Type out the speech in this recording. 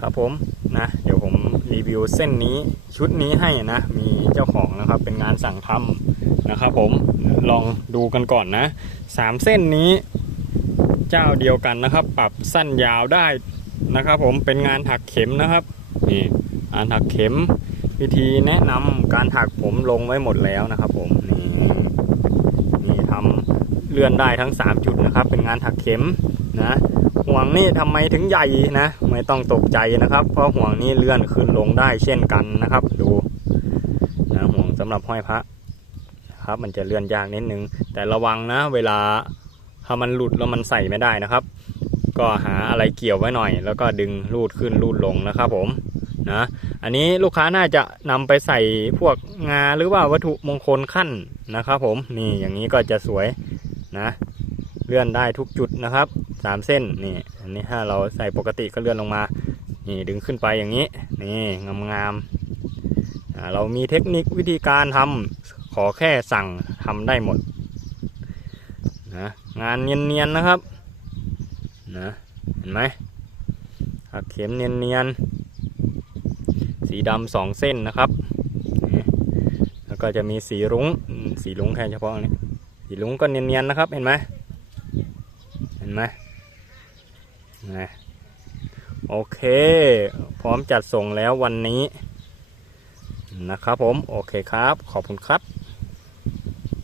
ครับผมนะเดี๋ยวผมรีวิวเส้นนี้ชุดนี้ให้นะ มีเจ้าของนะครับเป็นงานสั่งทำนะครับผมลองดูกันก่อนนะสามเส้นนี้เจ้าเดียวกันนะครับ ปรับสั้นยาวได้นะครับ ผมเป็นงานถักเข็มนะครับนี่งานถักเข็ม วิธีแนะนำการถักผมลงไว้หมดแล้วนะครับ ผมนี่นี่ทำเลื่อนได้ทั้ง 3 จุดนะครับ เป็นงานถักเข็มนะ ห่วงนี่ทำไมถึงใหญ่นะ ไม่ต้องตกใจนะครับ เพราะห่วงนี้เลื่อนขึ้นลงได้เช่นกันนะครับ ดูนะห่วงสำหรับห้อยพระนะครับ มันจะเลื่อนยากนิดนึง แต่ระวังนะ เวลาถ้ามันหลุดแล้วมันใส่ไม่ได้นะครับ ก็หาอะไรเกี่ยวไว้หน่อย แล้วก็ดึงรูดขึ้นรูดลงนะครับผมนะอันนี้ลูกค้าน่าจะนำไปใส่พวกงาหรือว่าวัตถุมงคลขั้นนะครับผมนี่อย่างนี้ก็จะสวยนะ เลื่อนได้ทุกจุดนะครับสามเส้นนี่อันนี้ถ้าเราใส่ปกติก็เลื่อนลงมา นี่ดึงขึ้นไปอย่างนี้ นี่งามๆอ่าเรามีเทคนิควิธีการทำขอแค่สั่งทำได้หมดนะงานเนียนๆนะครับนะเห็นไหมถักเข็มเนียนๆ สีดำสองเส้นนะครับ แล้วก็จะมีสีรุ้ง สีรุ้งแค่เฉพาะนี้สีรุ้งก็เนียนๆนะครับ เห็นไหม ห็นไหมนะโอเค พร้อมจัดส่งแล้ววันนี้นะครับผม โอเคครับ ขอบคุณครับ